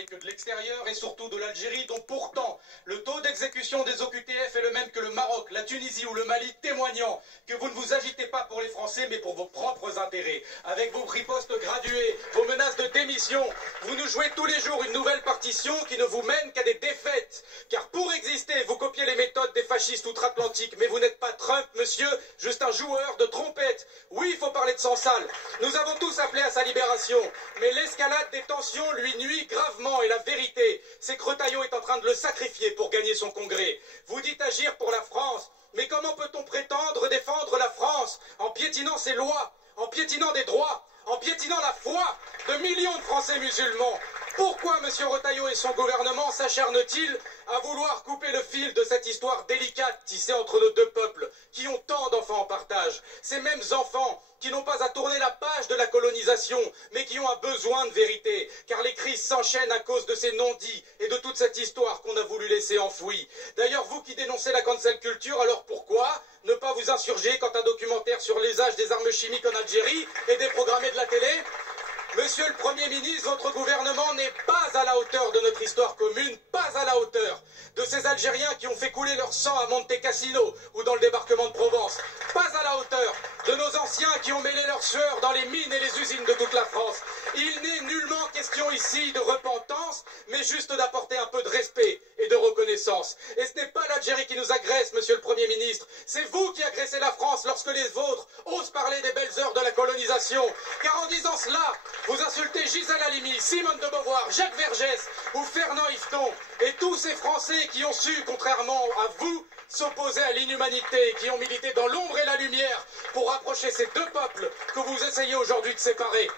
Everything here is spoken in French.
parler que de l'extérieur et surtout de l'Algérie, dont pourtant le taux d'exécution des OQTF est le même que le Maroc, la Tunisie ou le Mali, témoignant que vous ne vous agitez pas pour les Français mais pour vos propres intérêts. Avec vos ripostes graduées, vos menaces de démission, vous nous jouez tous les jours une nouvelle partition qui ne vous mène qu'à des défaites. Car pour exister, vous copiez les méthodes des fascistes outre-Atlantique, mais vous n'êtes pas Trump, monsieur, juste un joueur de trompette. Oui, il faut parler de sang sale. Nous avons tous appelé à sa libération, mais l'escalade des tensions lui nuit gravement et la vérité, c'est que Retailleau est en train de le sacrifier pour gagner son congrès. Vous dites agir pour la France, mais comment peut-on prétendre défendre la France en piétinant ses lois, en piétinant des droits, en piétinant la foi de millions de Français musulmans? Pourquoi M. Retailleau et son gouvernement s'acharnent-ils à vouloir couper le fil de cette histoire délicate tissée entre nos deux peuples, qui ont tant d'enfants en partage? Ces mêmes enfants qui n'ont pas à tourner la page de la colonisation, mais qui ont un besoin de vérité, car les crises s'enchaînent à cause de ces non-dits et de toute cette histoire qu'on a voulu laisser enfouie. D'ailleurs, vous qui dénoncez la cancel culture, alors pourquoi ne pas vous insurger quand un documentaire sur l'usage des armes chimiques en Algérie est déprogrammé de la télé? Monsieur le Premier ministre, votre gouvernement n'est pas à la hauteur de notre histoire commune, pas à la hauteur de ces Algériens qui ont fait couler leur sang à Monte Cassino ou dans le débarquement de Provence, pas à la hauteur de nos anciens qui ont mêlé leur sueur dans les mines et les usines de toute la France. Il n'est nullement question ici de repentance, mais juste d'apporter un peu de respect et de reconnaissance. Et ce n'est pas l'Algérie qui nous agresse, monsieur le Premier ministre, c'est vous qui agressez la France lorsque les vôtres osent parler des belles heures de la colonisation. Car en disant cela, vous insultez Gisèle Halimi, Simone de Beauvoir, Jacques Vergès ou Fernand Yveton et tous ces Français qui ont su, contrairement à vous, s'opposer à l'inhumanité, qui ont milité dans l'ombre et la lumière pour rapprocher ces deux peuples que vous essayez aujourd'hui de séparer.